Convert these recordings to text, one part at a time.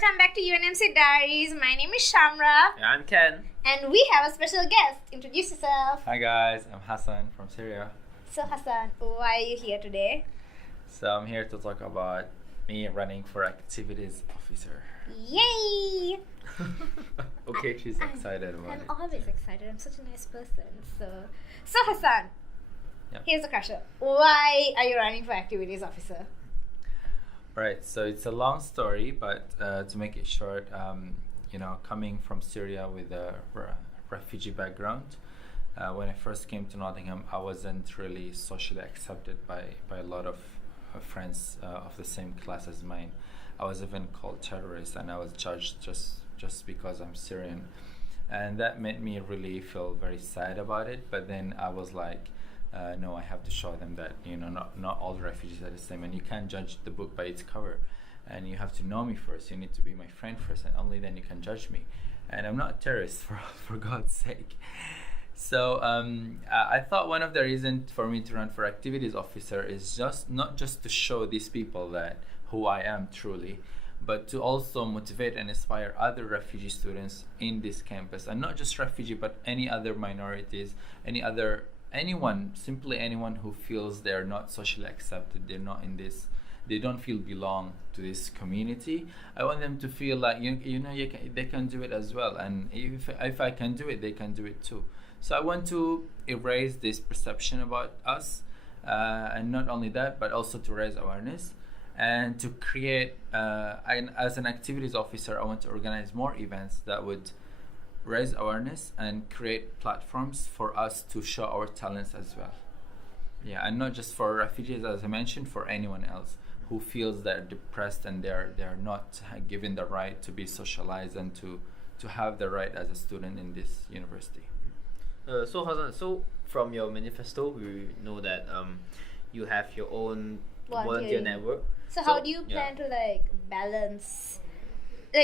welcome back to UNMC.Diaries. My name is Shamra. Yeah, I'm Ken. And we have a special guest. Introduce yourself. Hi guys, I'm Hasan from Syria. So Hasan, why are you here today? So I'm here to talk about me running for activities officer. Yay! Okay. She's excited about I'm it. always excited. I'm such a nice person. So Hasan, Yep. here's the question. Why are you running for activities officer? Right, so it's a long story, but to make it short, coming from Syria with a refugee background, when I first came to Nottingham, I wasn't really socially accepted by a lot of friends of the same class as mine. I was even called terrorist, and I was judged just because I'm Syrian, and that made me really feel very sad about it. But then I was like, no, I have to show them that not all refugees are the same, and you can't judge the book by its cover, and you have to know me first. You need to be my friend first, and only then you can judge me. And I'm not a terrorist, for God's sake. So I thought one of the reasons for me to run for activities officer is not just to show these people that who I am truly, but to also motivate and inspire other refugee students in this campus, and not just refugee, but any other minorities, anyone, simply anyone who feels they're not socially accepted, they're not in this, they don't feel belong to this community. I want them to feel like they can do it as well, and if I can do it, they can do it too. So I want to erase this perception about us, and not only that, but also to raise awareness and to create. As an activities officer, I want to organize more events that would raise awareness and create platforms for us to show our talents as well. Yeah, and not just for refugees, as I mentioned, for anyone else who feels they're depressed and they're not given the right to be socialized and to have the right as a student in this university. So Hasan, so from your manifesto, we know that you have your own volunteer network. So how do you plan to balance?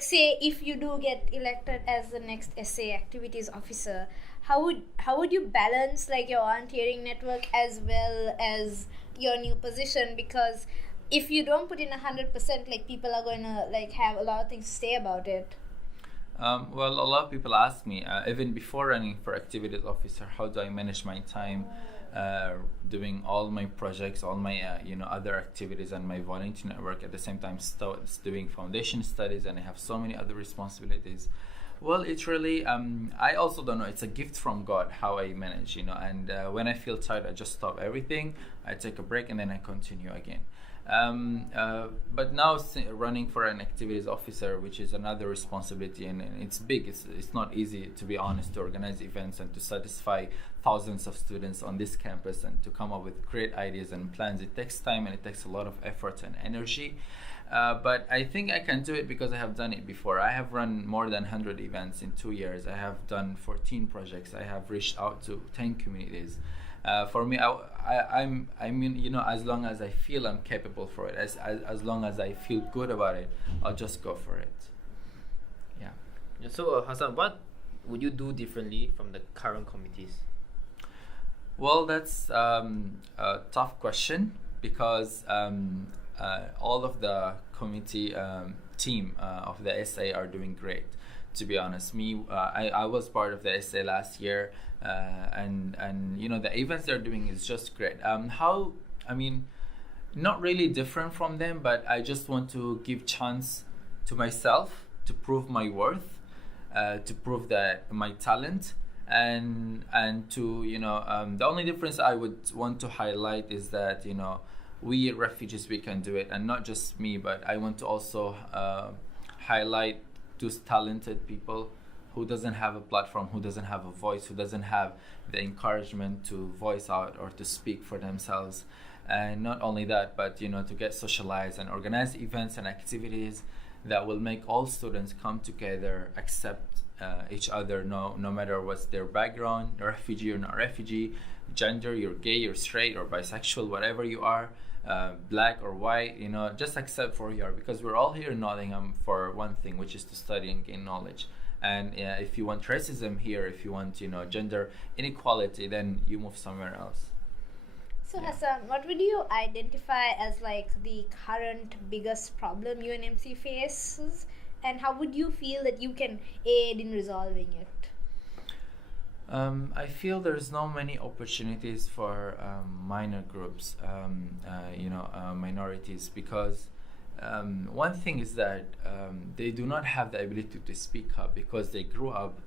Say if you do get elected as the next SA activities officer, how would you balance your volunteering network as well as your new position? Because if you don't put in 100%, people are going to have a lot of things to say about it. Well, a lot of people ask me, even before running for activities officer, how do I manage my time doing all my projects, all my other activities and my volunteer network at the same time, doing foundation studies, and I have so many other responsibilities. Well, it's really I also don't know, it's a gift from God how I manage, and when I feel tired, I just stop everything, I take a break, and then I continue again. But now running for an activities officer, which is another responsibility, and it's big. It's not easy, to be honest, to organize events and to satisfy thousands of students on this campus and to come up with great ideas and plans. It takes time and it takes a lot of effort and energy. But I think I can do it because I have done it before. I have run more than 100 events in 2 years. I have done 14 projects. I have reached out to 10 communities. For me, as long as I feel I'm capable for it, as long as I feel good about it, I'll just go for it. Yeah. So Hasan, what would you do differently from the current committees? Well, that's a tough question because all of the committee team of the SA are doing great. To be honest, I was part of the SA last year, and the events they're doing is just great. Not really different from them, but I just want to give chance to myself to prove my worth, to prove that my talent, and to the only difference I would want to highlight is that we refugees, we can do it, and not just me, but I want to also highlight those talented people who doesn't have a platform, who doesn't have a voice, who doesn't have the encouragement to voice out or to speak for themselves. And not only that, but to get socialized and organize events and activities that will make all students come together, accept each other, no matter what's their background, refugee or not refugee, gender, you're gay, you're straight or bisexual, whatever you are, black or white, just accept for who you are, because we're all here in Nottingham for one thing, which is to study and gain knowledge. And if you want racism here, if you want gender inequality, then you move somewhere else. So Hasan, what would you identify as the current biggest problem UNMC faces, and how would you feel that you can aid in resolving it? I feel there's not many opportunities for minor groups, minorities, because one thing is that they do not have the ability to speak up because they grew up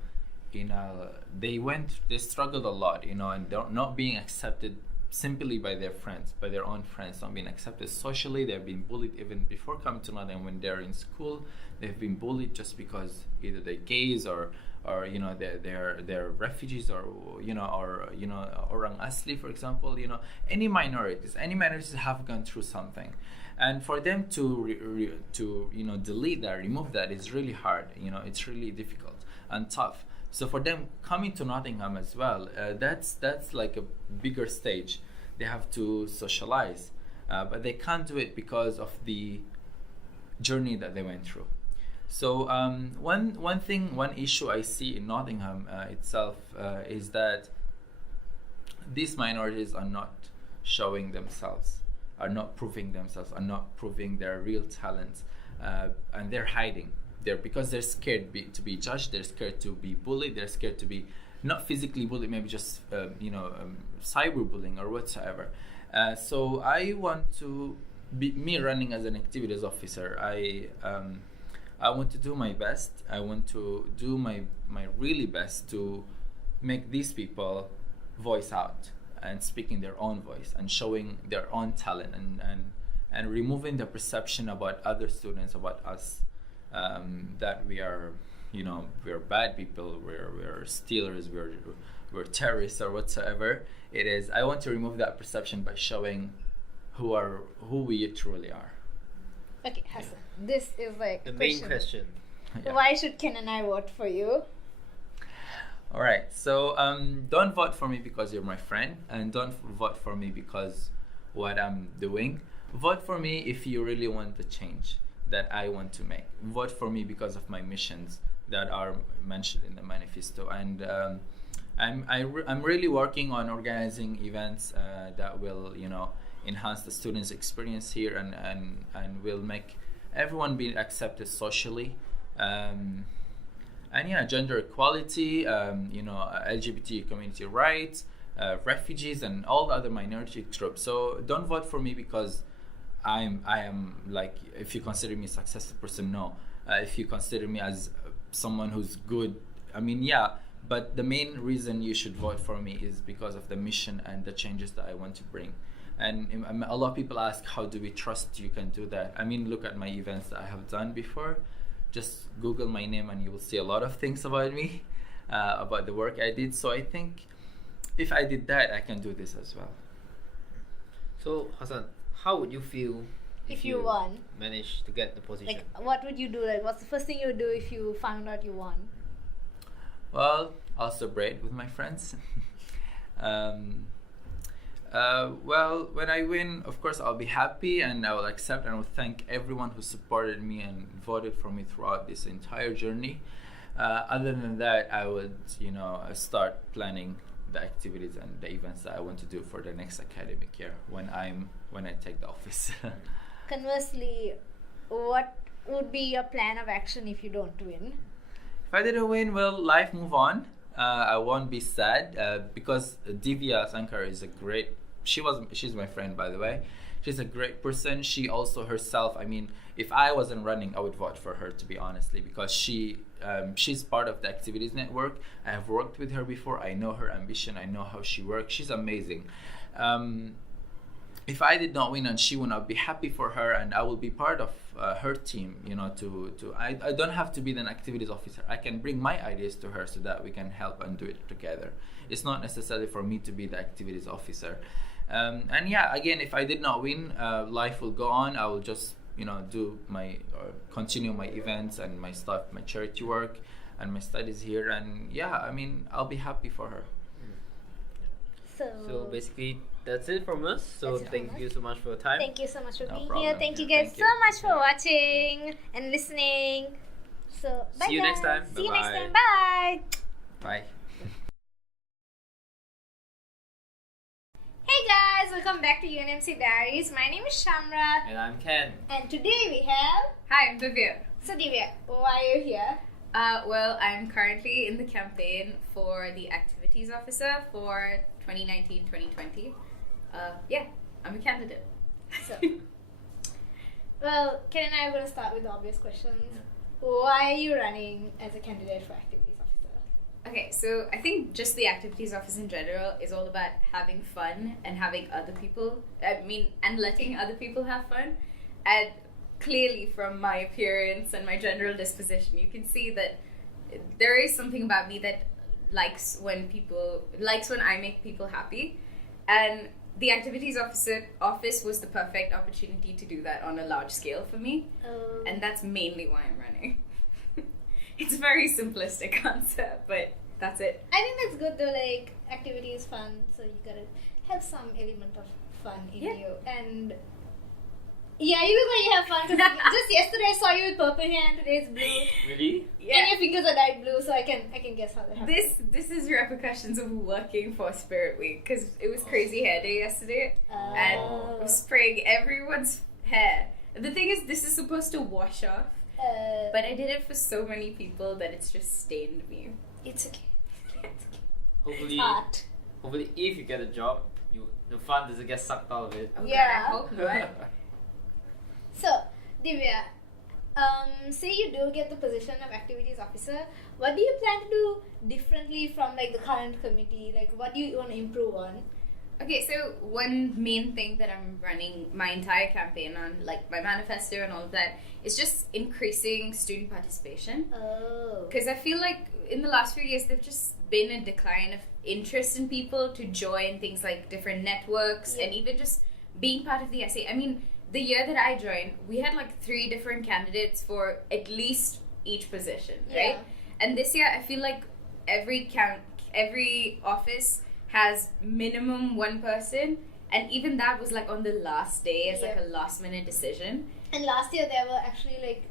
they struggled a lot, and they're not being accepted simply by their friends, by their own friends, not being accepted socially. They've been bullied even before coming to Nottingham. When they're in school, they've been bullied just because either they're gays or they're refugees or orang asli, for example. Any minorities have gone through something, and for them to delete that, remove that is really hard. It's really difficult and tough. So for them coming to Nottingham as well, that's like a bigger stage. They have to socialize, but they can't do it because of the journey that they went through. So one issue I see in Nottingham itself is that these minorities are not showing themselves, are not proving themselves, are not proving their real talents, and they're hiding. Because they're scared to be judged, they're scared to be bullied, they're scared to be not physically bullied, maybe just cyberbullying or whatsoever. So I want to be me running as an activities officer. I want to do my best. I want to do my really best to make these people voice out and speaking their own voice and showing their own talent and removing the perception about other students, about us, that we're bad people, we're stealers, we're terrorists or whatsoever it is. I want to remove that perception by showing who we truly are. Okay, Hasan, this is like the main question. Yeah. Why should Ken and I vote for you? All right, so don't vote for me because you're my friend, and don't vote for me because what I'm doing. Vote for me if you really want the change that I want to make. Vote for me because of my missions that are mentioned in the manifesto, and I'm really working on organizing events that will enhance the students' experience here and will make everyone be accepted socially, gender equality, LGBT community rights, refugees, and all the other minority groups. So don't vote for me because I am like, if you consider me a successful person, no. If you consider me as someone who's good, but the main reason you should vote for me is because of the mission and the changes that I want to bring. And a lot of people ask, how do we trust you can do that? Look at my events that I have done before. Just Google my name and you will see a lot of things about me, about the work I did. So I think if I did that, I can do this as well. So Hasan, how would you feel if you won? Managed to get the position? Like, what would you do? Like, what's the first thing you would do if you found out you won? Well, I'll celebrate with my friends. Well, when I win, of course, I'll be happy and I will accept and I will thank everyone who supported me and voted for me throughout this entire journey. Other than that, I would, start planning the activities and the events that I want to do for the next academic year when I take the office. Conversely, what would be your plan of action if you don't win? If I didn't win, well, life move on. I won't be sad because Divya Sankar is a great. She's my friend, by the way. She's a great person. She also herself. If I wasn't running, I would vote for her, to be honestly, because she's part of the activities network. I have worked with her before. I know her ambition. I know how she works. She's amazing. If I did not win and she would not be happy for her, and I will be part of her team, I don't have to be an activities officer. I can bring my ideas to her so that we can help and do it together. It's not necessary for me to be the activities officer. Again, if I did not win, life will go on. I will just, continue my events and my stuff, my charity work and my studies here. And I'll be happy for her. So basically, that's it from us. So thank you so much for your time. Thank you so much for being problem. here. Thank you guys so much for watching and listening. So bye. See you next time. See you Bye-bye. next time. Bye. Bye. Hey guys, welcome back to UNMC Diaries. My name is Shamra. And I'm Ken. And today we have... Hi, I'm Divya. So Divya, why are you here? Well, I'm currently in the campaign for the activities officer for 2019-2020. Yeah, I'm a candidate. So, well, Ken and I are going to start with the obvious questions. Why are you running as a candidate for activities officer? Okay, so I think just the activities office in general is all about having fun and having other people, and letting other people have fun. And clearly from my appearance and my general disposition, you can see that there is something about me that likes when I make people happy. And the activities office was the perfect opportunity to do that on a large scale for me. And that's mainly why I'm running. It's a very simplistic answer, but that's it. I think that's good though, like, activity is fun, so you gotta have some element of fun in you. And yeah, you look like you have fun, because just yesterday I saw you with purple hair and today it's blue. Really? Yeah. And your fingers are dyed blue, so I can guess how that happened. This is repercussions of working for Spirit Week, because it was crazy hair day yesterday, and I was spraying everyone's hair. The thing is, this is supposed to wash off, but I did it for so many people that it's just stained me. It's okay. Hopefully, It's art. hopefully, if you get a job, the fun doesn't get sucked out of it. Oh Yeah. God, I hope not. So, Divya, say you do get the position of activities officer, what do you plan to do differently from like the current committee? Like, what do you want to improve on? Okay, so one main thing that I'm running my entire campaign on, like my manifesto and all of that, is just increasing student participation. Oh. Because I feel like in the last few years, there's just been a decline of interest in people to join things like different networks and even just being part of the SA. I mean, the year that I joined, we had like 3 different candidates for at least each position, right? And this year, I feel like every office has minimum 1 person, and even that was like on the last day as like a last minute decision. And last year there were actually like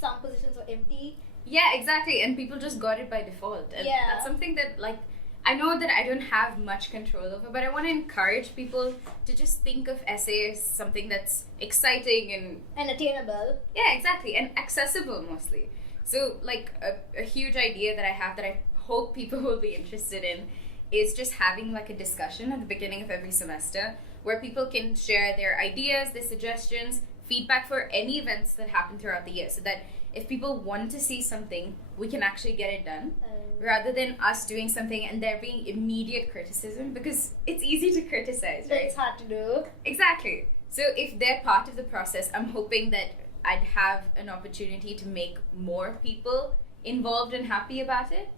some positions were empty. Yeah, exactly, and people just got it by default. And that's something that, like, I know that I don't have much control over, but I want to encourage people to just think of SA as something that's exciting and attainable. Yeah, exactly, and accessible mostly. So, like, a huge idea that I have that I hope people will be interested in is just having like a discussion at the beginning of every semester where people can share their ideas, their suggestions, feedback for any events that happen throughout the year, so that if people want to see something, we can actually get it done, rather than us doing something and there being immediate criticism, because it's easy to criticize, right? It's hard to do. Exactly. So if they're part of the process, I'm hoping that I'd have an opportunity to make more people involved and happy about it.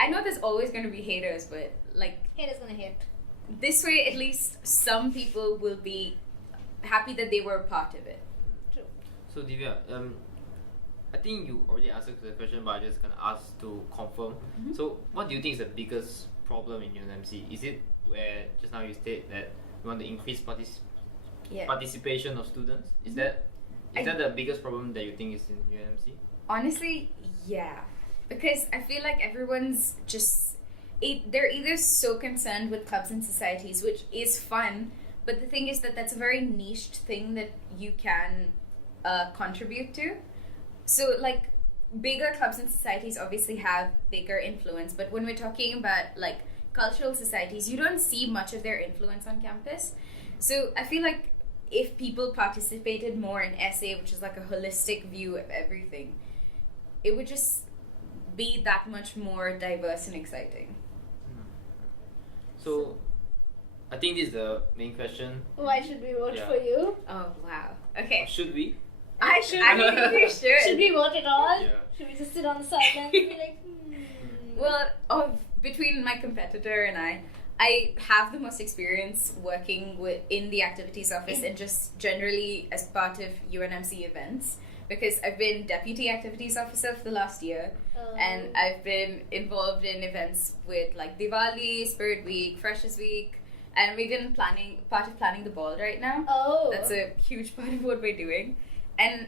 I know there's always going to be haters, but like, haters gonna hate. This way, at least some people will be happy that they were a part of it. True. So Divya, I think you already answered the question, but I'm just gonna ask to confirm. So, what do you think is the biggest problem in UNMC? Is it where just now you state that you want to increase participation of students? Is that the biggest problem that you think is in UNMC? Honestly, yeah, because I feel like everyone's just they're either so concerned with clubs and societies, which is fun, but the thing is that that's a very niched thing that you can contribute to. So, like, bigger clubs and societies obviously have bigger influence, but when we're talking about, like, cultural societies, you don't see much of their influence on campus. So, I feel like if people participated more in SA, which is like a holistic view of everything, it would just be that much more diverse and exciting. So, I think this is the main question. Why should we vote for you? Oh, wow. Okay. Or should we? I think we should. Should we vote at all? Yeah. Should we just sit on the sidelines and be like, Well, between my competitor and I have the most experience working in the activities office and just generally as part of UNMC events, because I've been deputy activities officer for the last year, and I've been involved in events with like Diwali, Spirit Week, Freshers Week, and I'm even part of planning the ball right now. That's a huge part of what we're doing. And,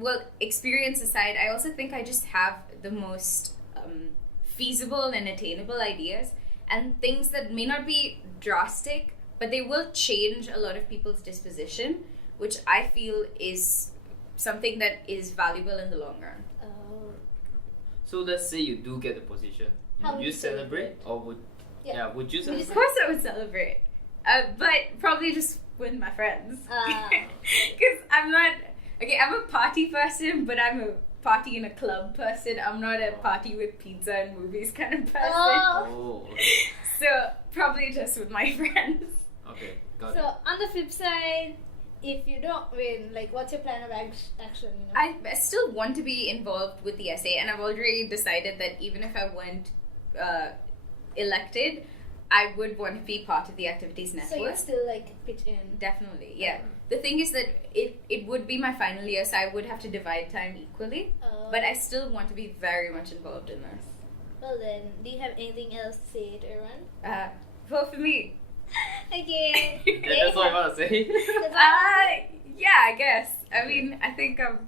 well, experience aside, I also think I just have the most feasible and attainable ideas, and things that may not be drastic, but they will change a lot of people's disposition, which I feel is something that is valuable in the long run. Oh. So let's say you do get the position. How Would would you you celebrate, or would would you you celebrate? Of course, I would celebrate, but probably just with my friends. Because I'm not I'm a party person, but I'm a party in a club person. I'm not a party with pizza and movies kind of person. Oh, okay. So probably just with my friends. Okay, got So it. on the flip side, if you don't win, like, what's your plan of action? You know. I still want to be involved with the SA, and I've already decided that even if I weren't elected, I would want to be part of the activities network. So you still like pitch in. Definitely, yeah. The thing is that it would be my final year, so I would have to divide time equally. But I still want to be very much involved in this. Well then, do you have anything else to say to everyone? Vote for me. Okay. That's all I want to say. Yeah, I guess. I mean, I think I'm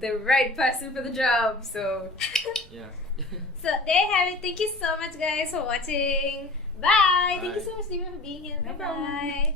the right person for the job, so... Yeah. So there you have it. Thank you so much, guys, for watching. Bye. Thank you Bye. so much, Divya, for being here. No Bye problem. bye.